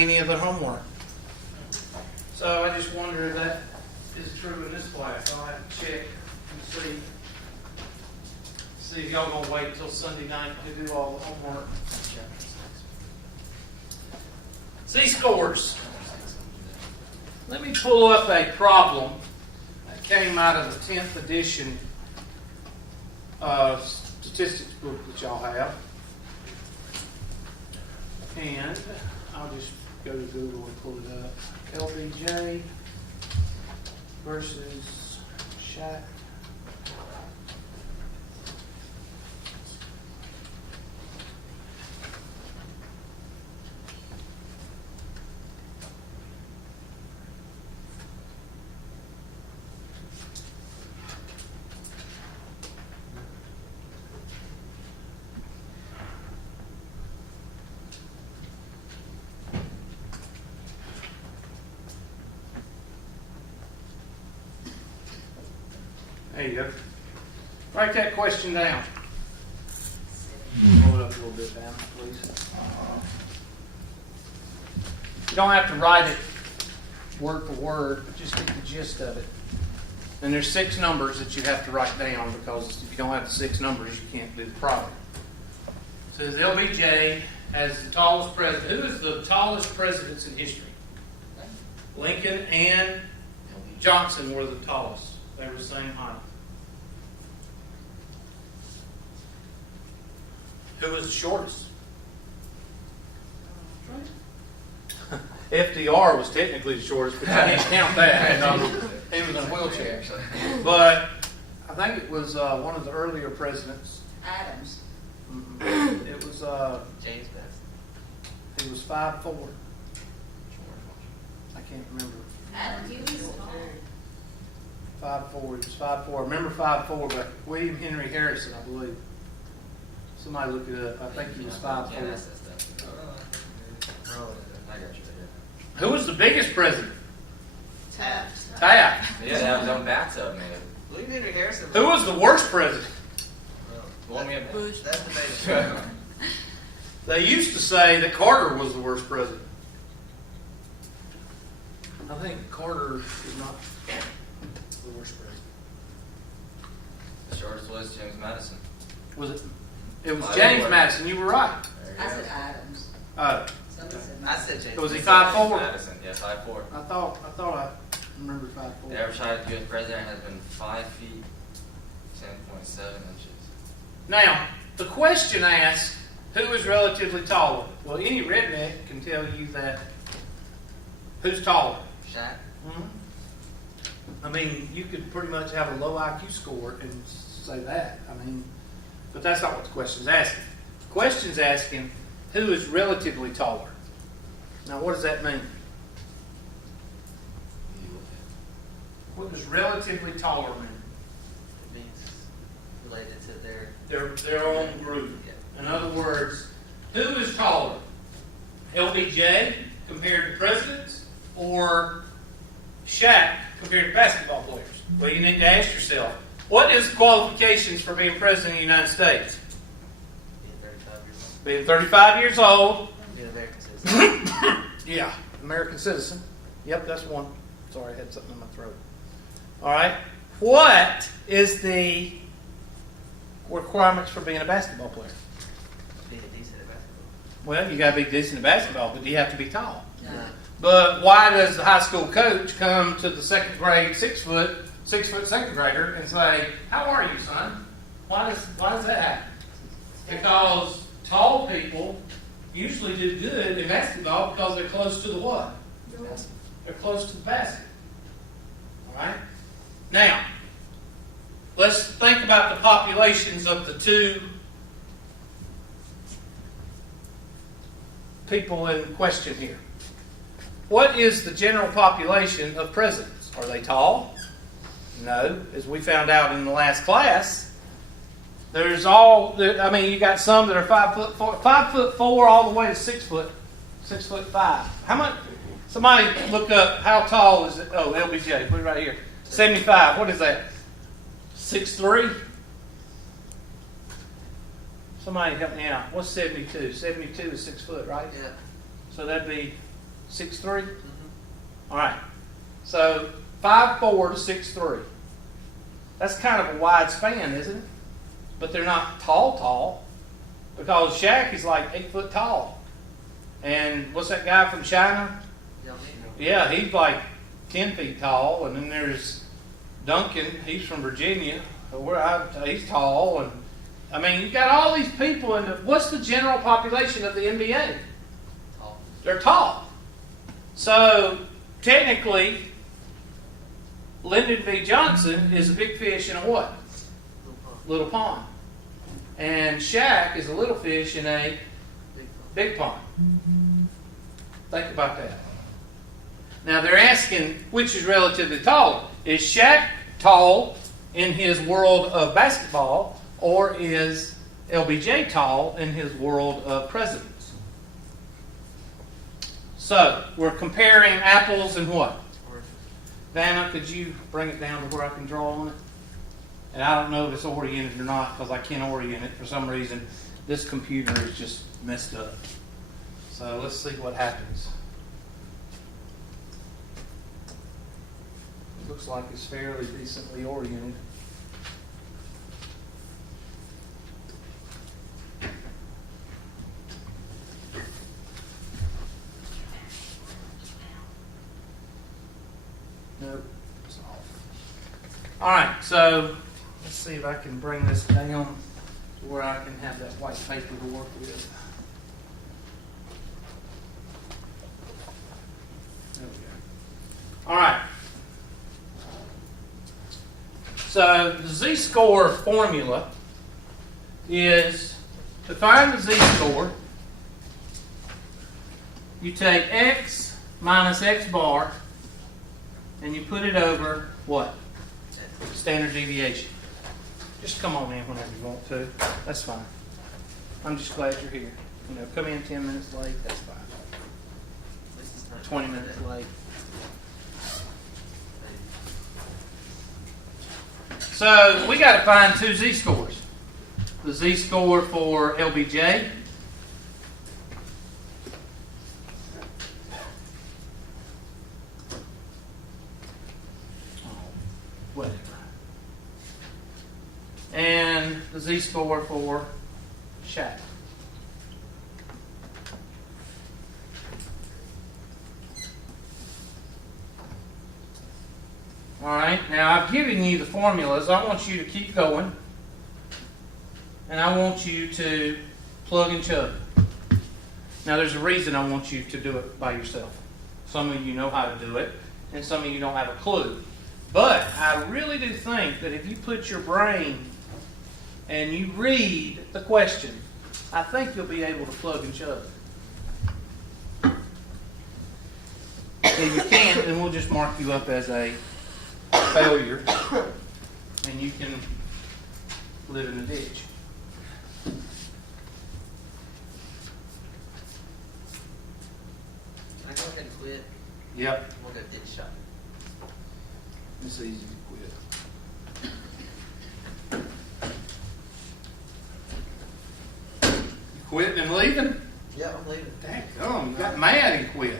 any of the homework. So I just wonder if that is true in this class. I'll have to check and see if y'all gonna wait till Sunday night to do all the homework. Z-scores. Let me pull up a problem that came out of the 10th edition statistics book that y'all have. And I'll just go to Google and pull it up. LBJ versus Shaq. There you go. Write that question down. Pull it up a little bit down, please. You don't have to write it word for word, but just get the gist of it. And there's 6 numbers that you have to write down, because if you don't have the 6 numbers, you can't do the problem. It says LBJ as the tallest president. Who is the tallest presidents in history? Lincoln and Johnson were the tallest. They were the same height. Who was the shortest? FDR was technically the shortest, but you can't count that. He was in a wheelchair. But I think it was one of the earlier presidents. Adams. It was James Best. he was 5'4". I can't remember. Adams, he was tall. 5'4". He was 5'4". I remember 5'4", but William Henry Harrison, I believe. Somebody look it up. I think he was 5'4". Yeah, that's that stuff. I got you. Who was the biggest president? Taft. Taft. Yeah, that was his own bathtub, man. William Henry Harrison. Who was the worst president? Warm me up. Bush. That's debatable. They used to say that Carter was the worst president. I think Carter is not the worst president. The shortest was James Madison. Was it? It was James Madison. You were right. I said Adams. Oh, Somebody said I said James. was he James 5'4"? Madison, yeah, 5'4". I thought I remembered 5'4". The average height of the U.S. president has been 5 feet, 10.7 inches. Now, the question asks, who is relatively taller? Well, any redneck can tell you that. Who's taller? Shaq? I mean, you could pretty much have a low IQ score and say that. I mean, but that's not what the question's asking. The question's asking, who is relatively taller? Now, what does that mean? What does relatively taller mean? It means related to Their own group. Yeah. In other words, who is taller? LBJ compared to presidents, or Shaq compared to basketball players? Well, you need to ask yourself, what is the qualifications for being president of the United States? being 35 years old. Being 35 years old. Being American citizen. Yeah, American citizen. Yep, that's one. Sorry, I had something in my throat. All right. What is the requirements for being a basketball player? Being decent at basketball. Well, you got to be decent at basketball, but do you have to be tall? No. But why does the high school coach come to the second grade 6 foot second grader and say, "How are you, son?" Why does that happen? Because tall people usually do good in basketball because they're close to the what? They're close to the basket. All right? Now, let's think about the populations of the two people in question here. What is the general population of presidents? Are they tall? No. As we found out in the last class, you got some that are 5'4", all the way to 6 foot, 6'5". How much? Somebody look up how tall is it? Oh, LBJ, put it right here. 75. What is that? 6'3"? Somebody help me out. What's 72? 72 is 6 foot, right? Yeah. So that'd be 6'3"? Mhm. All right. So 5'4" to 6'3". That's kind of a wide span, isn't it? But they're not tall, because Shaq is like 8 foot tall. And what's that guy from China? Y'all need them. Yeah, he's like 10 feet tall. And then there's Duncan. He's from Virginia. He's tall. And I mean, you got all these people. And what's the general population of the NBA? Tall. They're tall. So technically, Lyndon B. Johnson is a big fish in a what? Little pump. Little pond. And Shaq is a little fish in a Big pump. big pond. Think about that. Now they're asking which is relatively taller. Is Shaq tall in his world of basketball, or is LBJ tall in his world of presidents? So we're comparing apples and what? Oranges. Vanna, could you bring it down to where I can draw on it? And I don't know if it's oriented or not, because I can't orient it for some reason. This computer is just messed up. So let's see what happens. It looks like it's fairly decently oriented. Nope, it's off. All right, so let's see if I can bring this down to where I can have that white paper to work with. There we go. All right. So the z-score formula is to find the z-score, you take x minus x bar and you put it over what? Standard deviation. Just come on in whenever you want to. That's fine. I'm just glad you're here. You know, come in 10 minutes late, that's fine. This is not 20 minutes late. So we got to find two z-scores. The z-score for LBJ. Whatever. And the z-score for Shaq. All right, now I've given you the formulas. I want you to keep going. And I want you to plug and chug. Now there's a reason I want you to do it by yourself. Some of you know how to do it, and some of you don't have a clue. But I really do think that if you put your brain and you read the question, I think you'll be able to plug and chug. If you can't, then we'll just mark you up as a failure, and you can live in the ditch. Can I go ahead and quit? Yep. We'll go ditch shot. It's easy to quit. You quitting and leaving? Yeah, I'm leaving. Dadgum, you got mad and quit.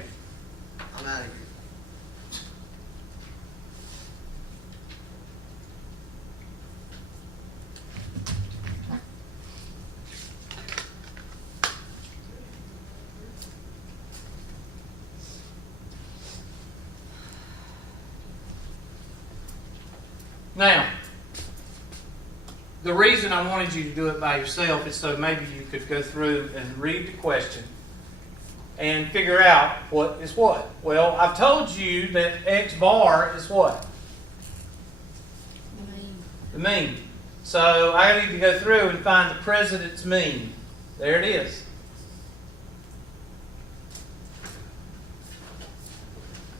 I'm out of here. Now, the reason I wanted you to do it by yourself is so maybe you could go through and read the question and figure out what is what. Well, I've told you that X bar is what? The mean. So I need to go through and find the president's mean. There it is.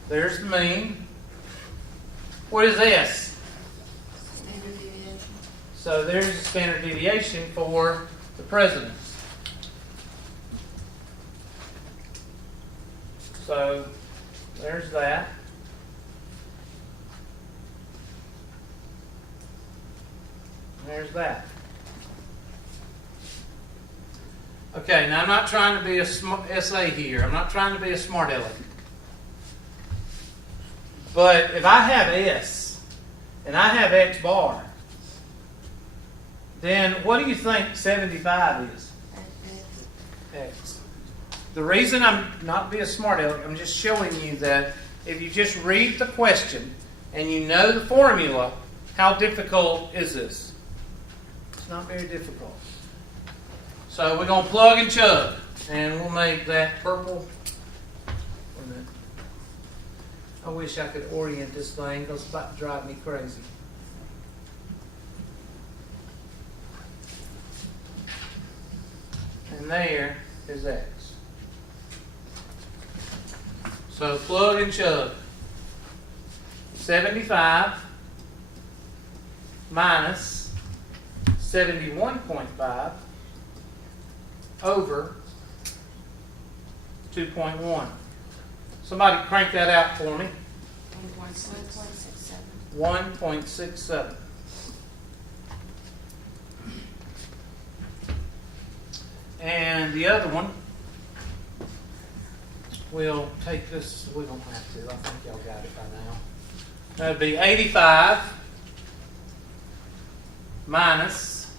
There's the mean. What is S? Standard deviation. So there's the standard deviation for the presidents. So there's that. There's that. Okay, now I'm not trying to be a essay here. I'm not trying to be a smart aleck. But if I have S and I have X bar, then what do you think 75 is? X. The reason I'm not being smart aleck, I'm just showing you that if you just read the question and you know the formula, how difficult is this? It's not very difficult. So we're going to plug and chug, and we'll make that purple. Wait a minute. I wish I could orient this thing because it's about to drive me crazy. And there is X. So plug and chug. 75 minus 71.5 over 2.1. Somebody crank that out for me. 1.67. 1.67. And the other one, we'll take this, we don't have to, I think y'all got it by now. That would be 85 minus,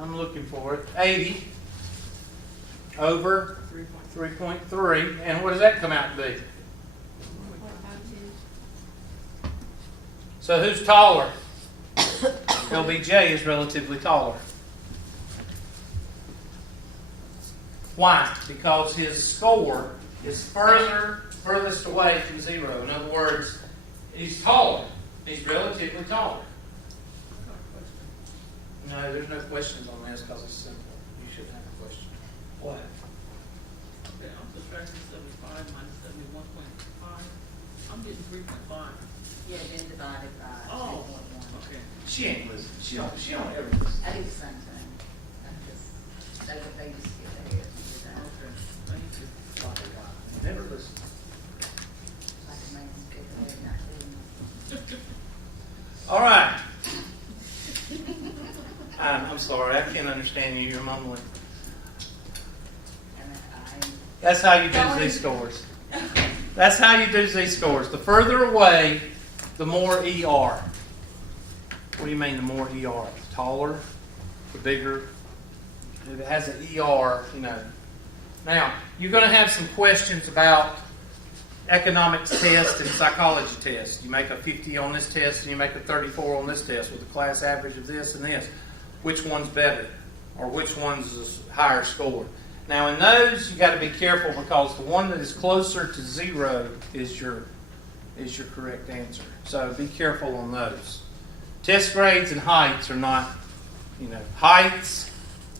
I'm looking for it, 80 over 3.3. And what does that come out to be? 1.52. So who's taller? LBJ is relatively taller. Why? Because his score is furthest away from zero. In other words, he's taller. He's relatively taller. No, there's no questions on this because it's simple. You shouldn't have a question. What? Okay, I'm subtracting 75 minus 71.5. I'm getting 3.5. Yeah, then divided by Oh, 2.1. okay. She ain't listening. She don't ever listen. I do the same thing. I just, that's a baby skip ahead. Okay, thank you. Never listen. Like a man skip ahead, not doing. All right. I'm sorry. I can't understand you. You're mumbling. And That's how you do Z-scores. That's how you do Z-scores. The further away, the more ER. What do you mean the more ER? The taller, the bigger. If it has an ER, you know. Now, you're going to have some questions about economics test and psychology test. You make a 50 on this test and you make a 34 on this test with a class average of this and this. Which one's better? Or which one's a higher score? Now in those, you got to be careful because the one that is closer to zero is your correct answer. So be careful on those. Test grades and heights are not, heights,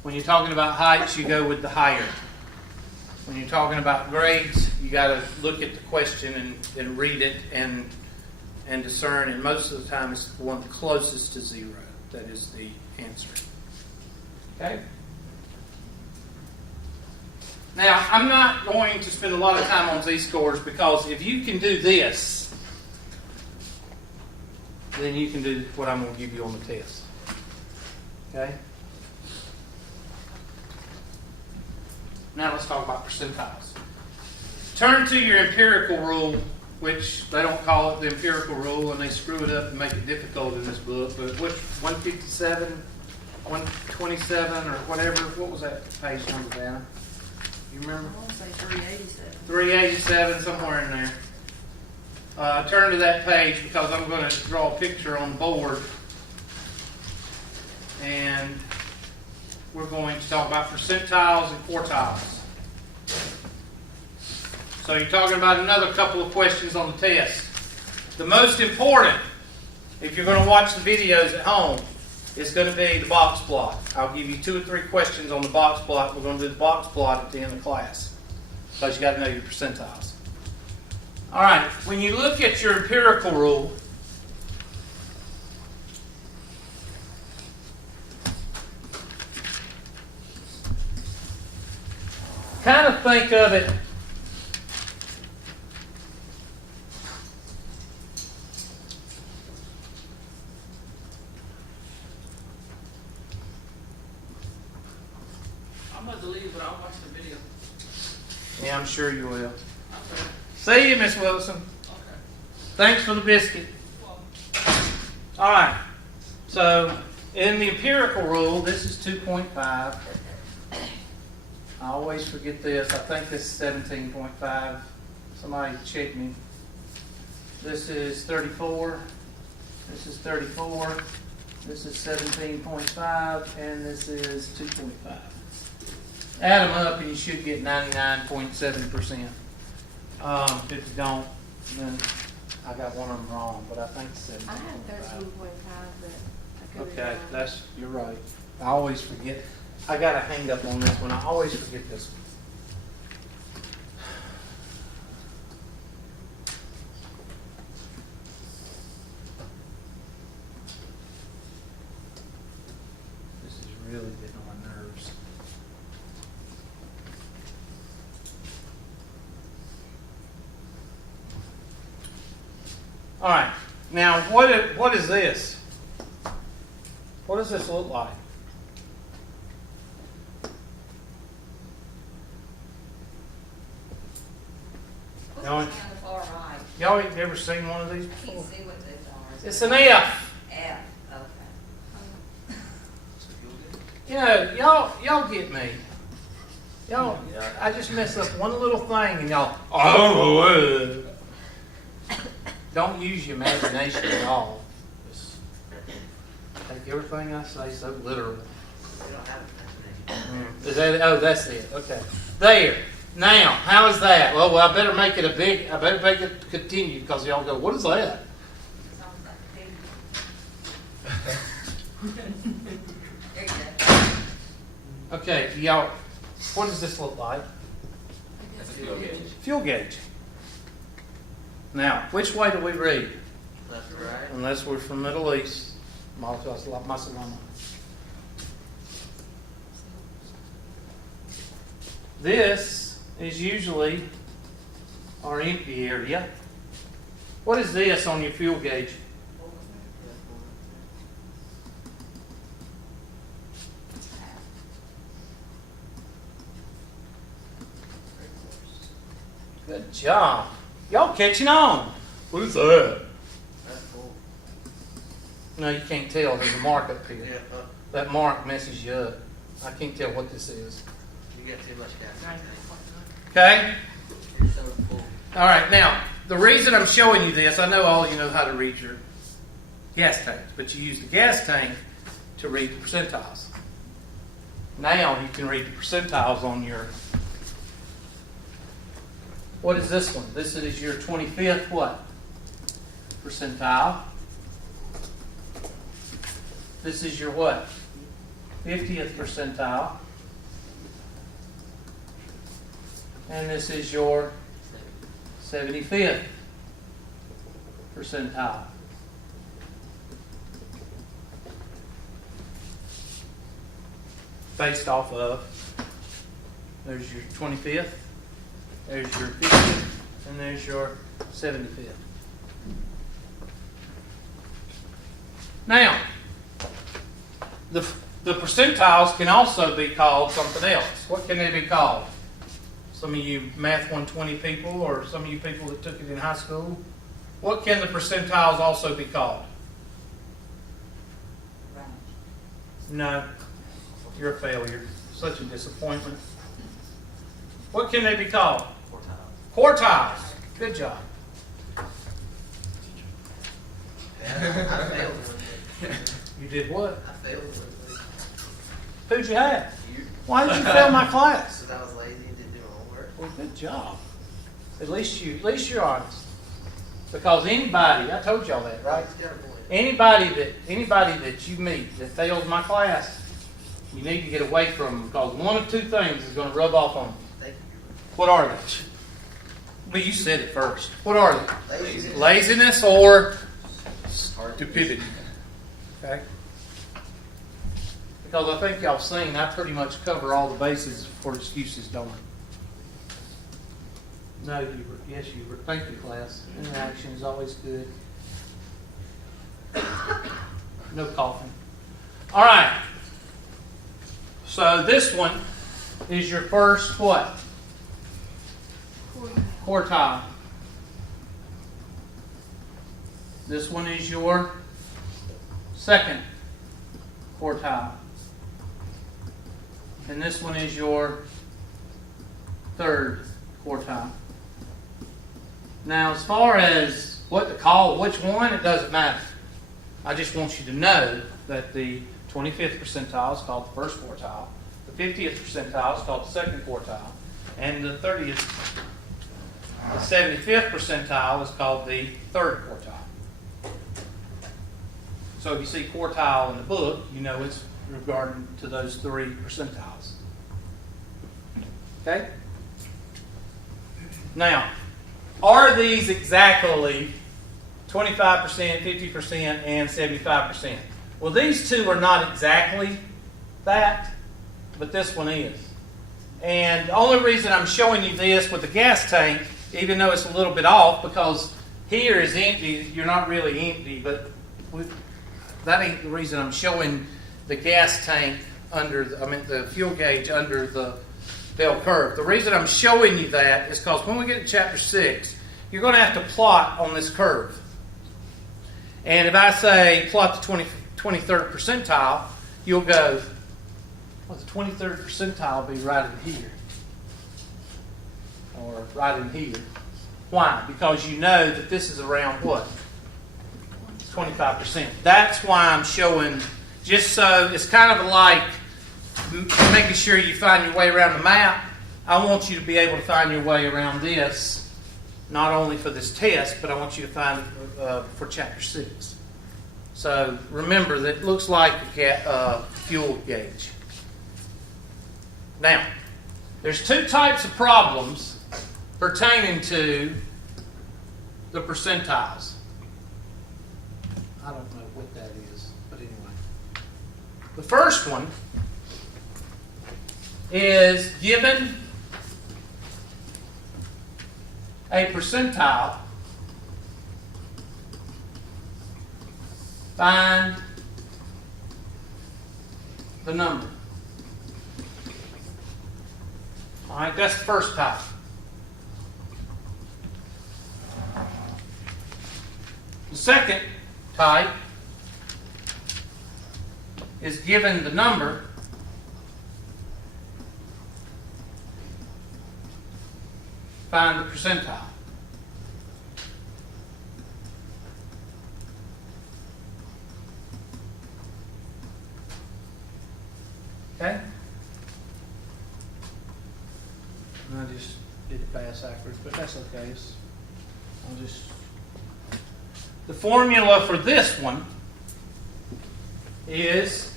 when you're talking about heights, you go with the higher. When you're talking about grades, you got to look at the question and read it and discern. And most of the time, it's the one closest to zero that is the answer. Okay? Now, I'm not going to spend a lot of time on Z-scores because if you can do this, then you can do what I'm going to give you on the test. Okay? Now let's talk about percentiles. Turn to your empirical rule, which they don't call it the empirical rule, and they screw it up and make it difficult in this book. But which 157, 127, or whatever? What was that page number, Dana? You remember? I want to say 387. 387, somewhere in there. Turn to that page because I'm going to draw a picture on the board. And we're going to talk about percentiles and quartiles. So you're talking about another couple of questions on the test. The most important, if you're going to watch the videos at home, is going to be the box plot. I'll give you 2 or 3 questions on the box plot. We're going to do the box plot at the end of class. Because you got to know your percentiles. All right, when you look at your empirical rule, kind of think of it I'm about to leave, but I'll watch the video. yeah, I'm sure you will. Okay. See you, Miss Wilson. Okay. Thanks for the biscuit. All right. So in the empirical rule, this is 2.5. I always forget this. I think this is 17.5. Somebody check me. This is 34. This is 34. This is 17.5. And this is 2.5. Add them up and you should get 99.7%. If you don't, then I got one of them wrong, but I think it's 17.5. I had 13.5, but I could be Okay, wrong. you're right. I always forget. I got a hang up on this one. I always forget this one. This is really getting on my nerves. All right. Now, what is this? What does this look like? What's No, on the far right? Y'all ain't ever seen one of these I before? can't see what these are. Is It's it an F. F, okay. You know, y'all get me. Y'all, I just mess up one little thing and y'all, oh, don't use your imagination at all. Just take everything I say so literal. We don't have imagination. Is that, oh, that's it. Okay. There. Now, how is that? Well, I better make it I better make it continue because y'all go, what is that? Sounds like a pig. There you go. Okay, y'all, what does this look like? That's a fuel gauge. Fuel gauge. Now, which way do we read? Left or right? Unless we're from Middle East. Masalama. This is usually our empty area. What is this on your fuel gauge? Good job. Y'all catching on. What is that? That's full. No, you can't tell. There's a mark up here. Yeah, That mark messes you up. I can't tell what this is. you got too much gas. Okay? You're so full. All right. Now, the reason I'm showing you this, I know all of you know how to read your gas tanks, but you use the gas tank to read the percentiles. Now you can read the percentiles on your... What is this one? This is your 25th what? Percentile. This is your what? 50th percentile. And this is your 75th percentile. Based off of, there's your 25th, there's your 50th, and there's your 75th. Now, the percentiles can also be called something else. What can they be called? Some of you Math 120 people, or some of you people that took it in high school. What can the percentiles also be called? Range. No. You're a failure. Such a disappointment. What can they be called? Quartiles. Good job. Yeah, I failed one. You did what? I failed one. Who'd you have? You? Why did you fail my class? Because I was lazy and didn't do my homework. Well, good job. At least you're honest. Because anybody, I told y'all that, right? It's terrible. Anybody that you meet that fails my class, you need to get away from them because one of two things is going to rub off on them. Thank you. What are they? Well, you said it first. What are they? Lazy. Laziness or stupidity. Okay? Because I think y'all seen, I pretty much cover all the bases for excuses, don't I? No, Hubert. Yes, Hubert. Thank you, class. Interaction is always good. No coughing. All right. So this one is your first what? Quartile. This one is your second quartile. And this one is your third quartile. Now, as far as what to call which one, it doesn't matter. I just want you to know that the 25th percentile is called the first quartile, the 50th percentile is called the second quartile, and the 75th percentile is called the third quartile. So if you see quartile in the book, you know it's regarding to those three percentiles. Okay? Now, are these exactly 25%, 50%, and 75%? Well, these two are not exactly that, but this one is. And the only reason I'm showing you this with the gas tank, even though it's a little bit off, because here is empty, you're not really empty, but that ain't the reason I'm showing the gas tank the fuel gauge under the bell curve. The reason I'm showing you that is because when we get to chapter 6, you're going to have to plot on this curve. And if I say plot the 23rd percentile, you'll go, well, the 23rd percentile will be right in here. Or right in here. Why? Because you know that this is around what? 25%. That's why I'm showing, just so it's kind of like making sure you find your way around the map. I want you to be able to find your way around this, not only for this test, but I want you to find it for chapter 6. So remember that it looks like a fuel gauge. Now, there's two types of problems pertaining to the percentiles. I don't know what that is, but anyway. The first one is given a percentile, find the number. All right, that's the first type. The second type is given the number, find the percentile. Okay? And I just did the pass backwards, but that's okay. The formula for this one is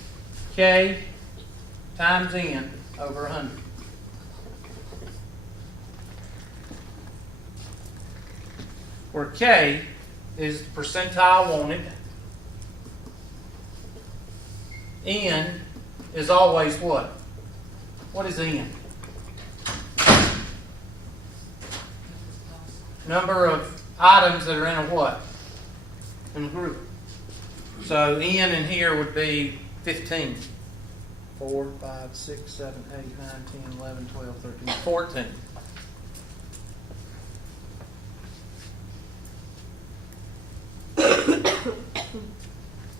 K times N over 100. Where K is the percentile wanted. N is always what? What is N? Number of items that are in a what? In a group. So N in here would be 15. 4, 5, 6, 7, 8, 9, 10, 11, 12, 13, 14.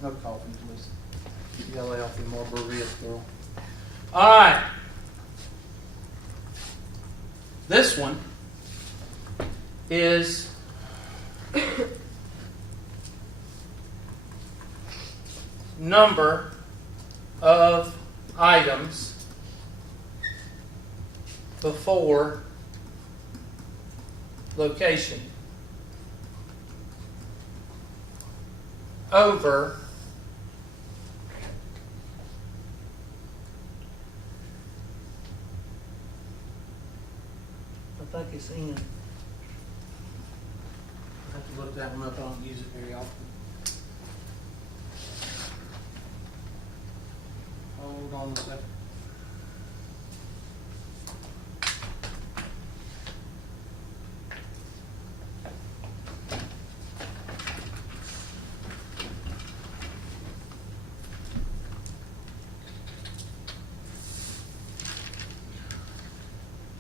No coughing, please. Yell off your Marlboro Red, girl. All right. This one is number of items before location over I think it's in. I have to look that one up. I don't use it very often. Hold on a second.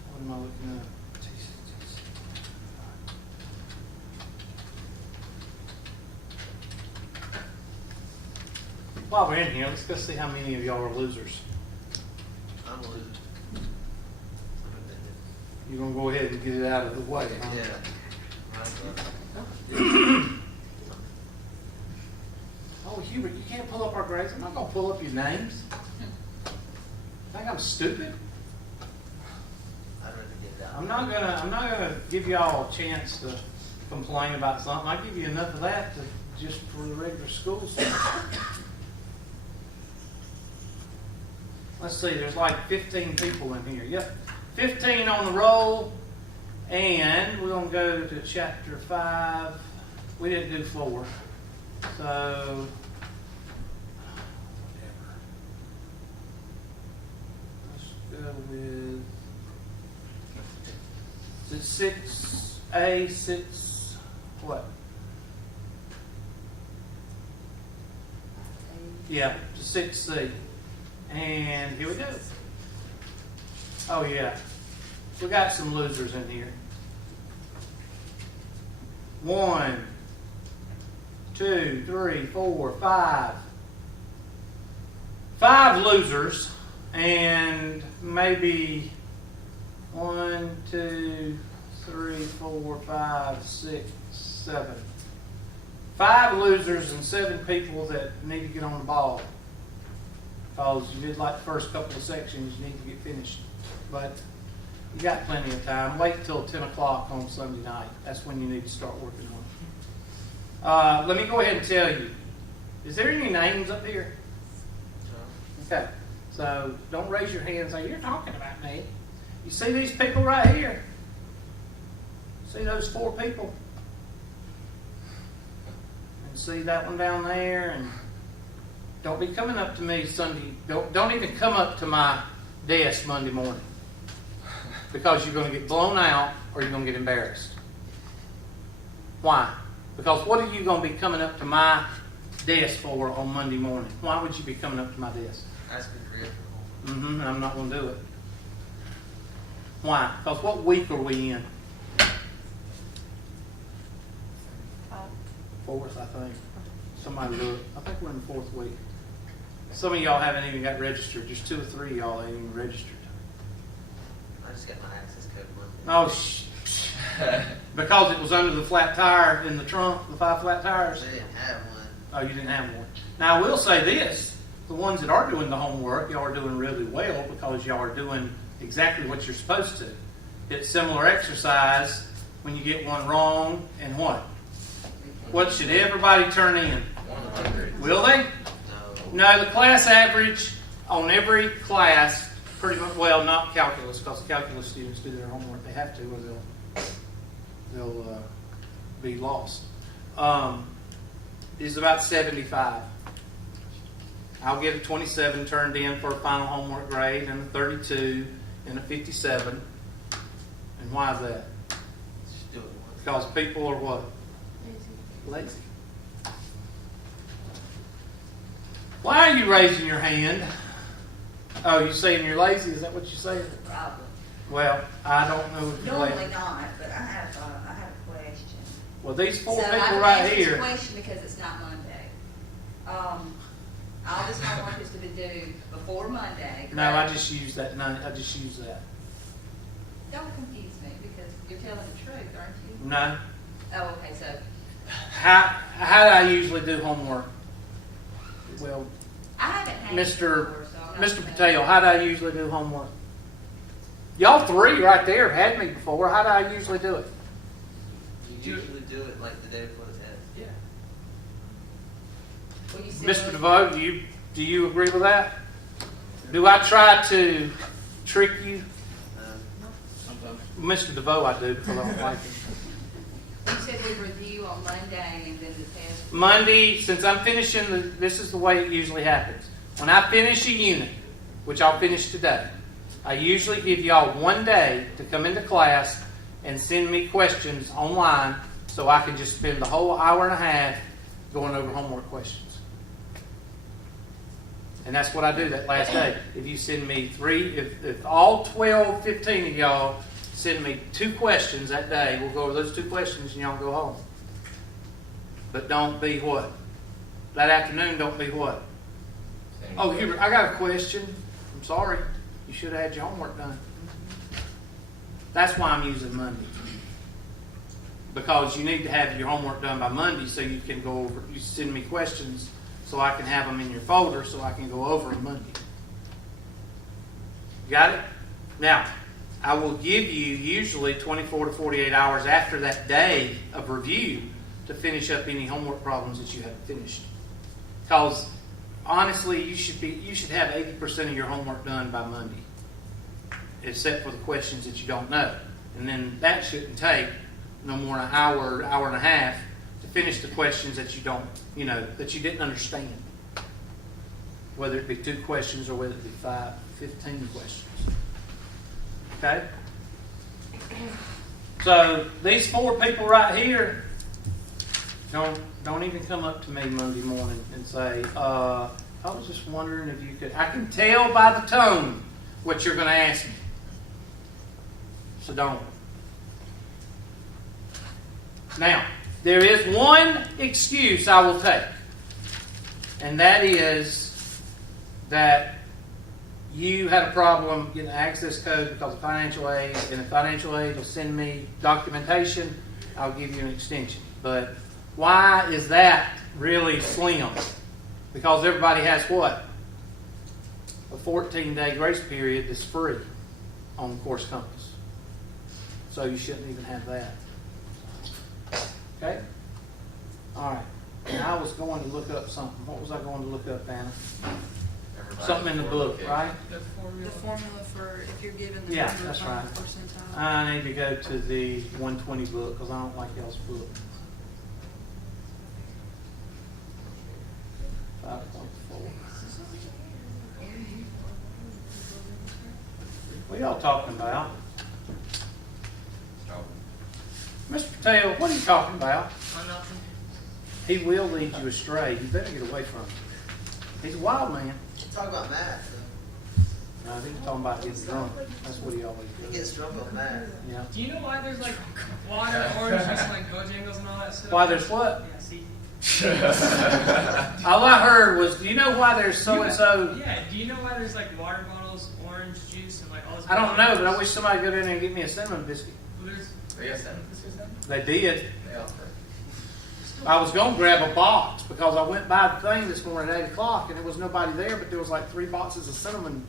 What am I looking at? While we're in here, let's go see how many of y'all are losers. I'm a loser. You're going to go ahead and get it out of the way, huh? Yeah. Oh, Hubert, you can't pull up our grades. I'm not going to pull up your names. Think I'm stupid? I'd rather get it out. I'm not gonna give y'all a chance to complain about something. I'll give you enough of that to just for the regular school stuff. Let's see, there's like 15 people in here. Yep, 15 on the roll. And we're gonna go to chapter 5. We didn't do 4. So let's go with 6A, 6, what? Yeah, to 6C. And here we go. Oh yeah. We got some losers in here. 1, 2, 3, 4, 5. 5 losers, and maybe 1, 2, 3, 4, 5, 6, 7. 5 losers and 7 people that need to get on the ball. Because you did like the first couple of sections, you need to get finished. But you got plenty of time. Wait till 10 o'clock on Sunday night. That's when you need to start working on it. Let me go ahead and tell you. Is there any names up here? Okay. So don't raise your hand and say, you're talking about me. You see these people right here? See those 4 people? And see that one down there? And don't be coming up to me Sunday. Don't even come up to my desk Monday morning. Because you're going to get blown out or you're going to get embarrassed. Why? Because what are you going to be coming up to my desk for on Monday morning? Why would you be coming up to my desk? Ask me for your homework. I'm not going to do it. Why? Because what week are we in? 4th, I think. Somebody do it. I think we're in the 4th week. Some of y'all haven't even got registered. There's 2 or 3 of y'all ain't even registered. I just got my access code working. Oh, because it was under the flat tire in the trunk, the 5 flat tires. They didn't have one. Oh, you didn't have one. Now, I will say this. The ones that are doing the homework, y'all are doing really well because y'all are doing exactly what you're supposed to. It's similar exercise when you get one wrong and what? What should everybody turn in? 100. Will they? No. No, the class average on every class, pretty much, well, not calculus, because calculus students do their homework. They have to, or they'll be lost. Is about 75. I'll get a 27 turned in for a final homework grade, and a 32, and a 57. And why is that? Just do it once. Because people are what? Lazy. Why are you raising your hand? Oh, you saying you're lazy? Is that what you're saying? Problem. Well, I don't know if you're Normally lazy. not, but I have a question. Well, these 4 So people I've right asked here. this question because it's not Monday. All this homework is to be due before Monday. No, I correct? just use that. No, I just use that. Don't confuse me because you're telling the truth, aren't you? No. Oh, okay, so How do I usually do homework? Well, I haven't had Mr. it before, so I'm not Mr. saying- Patel, how do I usually do homework? Y'all 3 right there have had me before. How do I usually do it? You usually do it like the day before the test. Yeah. Well, you said Mr. DeVoe, do you agree with that? Do I try to trick you? Mr. DeVoe, I do because I don't like him. You said we review on Monday and then the test. Monday, since I'm finishing, this is the way it usually happens. When I finish a unit, which I'll finish today, I usually give y'all 1 day to come into class and send me questions online so I can just spend the whole hour and a half going over homework questions. And that's what I do that last day. If you send me 3, if all 12, 15 of y'all send me 2 questions that day, we'll go over those 2 questions and y'all go home. But don't be what? That afternoon, don't be what? Oh, here, I got a question. I'm sorry. You should have had your homework done. That's why I'm using Monday. Because you need to have your homework done by Monday so you can go over, you send me questions so I can have them in your folder so I can go over them Monday. Got it? Now, I will give you usually 24 to 48 hours after that day of review to finish up any homework problems that you haven't finished. Because honestly, you should have 80% of your homework done by Monday, except for the questions that you don't know. And then that shouldn't take no more than an hour, hour and a half to finish the questions that you don't, that you didn't understand. Whether it be 2 questions or whether it be 5, 15 questions. Okay? So these 4 people right here don't even come up to me Monday morning and say, I was just wondering if you could. I can tell by the tone what you're going to ask me. So don't. Now, there is one excuse I will take, and that is that you had a problem getting access code because of financial aid, and if financial aid will send me documentation, I'll give you an extension. But why is that really slim? Because everybody has what? A 14-day grace period that's free on Course Compass. So you shouldn't even have that. Okay? All right. And I was going to look up something. What was I going to look up, Anna? Something in the book, right? The formula. The formula for if you're given the Yeah, number that's of right. percentile. I need to go to the 120 book because I don't like y'all's book. 5.4. What y'all talking about? Mr. Patel, what are you talking about? Nothing. He will lead you astray. You better get away from him. He's a wild man. Talk about math. No, he's talking about getting drunk. That's what he always He does. gets drunk on math. Yeah. Do you know why there's like water, orange juice, and like Bojangles and all that stuff? Why there's what? Yeah, see. All I heard was, do you know why there's so and so? Yeah, do you know why there's like water bottles, orange juice, and like all this? I don't know, but I wish somebody would go in there and get me a cinnamon biscuit. Well, there's They got sent this or something? They did. They offer. I was going to grab a box because I went by the thing this morning at 8 o'clock and there was nobody there, but there was like 3 boxes of cinnamon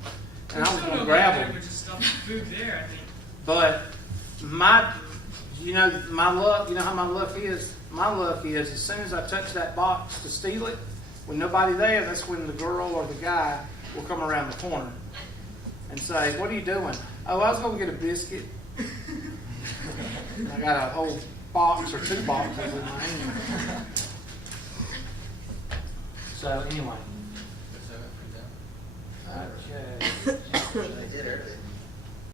and I was going to grab them. Just stuff food there, I think. But my luck, you know how my luck is? My luck is as soon as I touch that box to steal it, when nobody there, that's when the girl or the guy will come around the corner and say, what are you doing? Oh, I was going to get a biscuit. I got a whole box or 2 boxes in my hand. So anyway. Okay. They did earlier.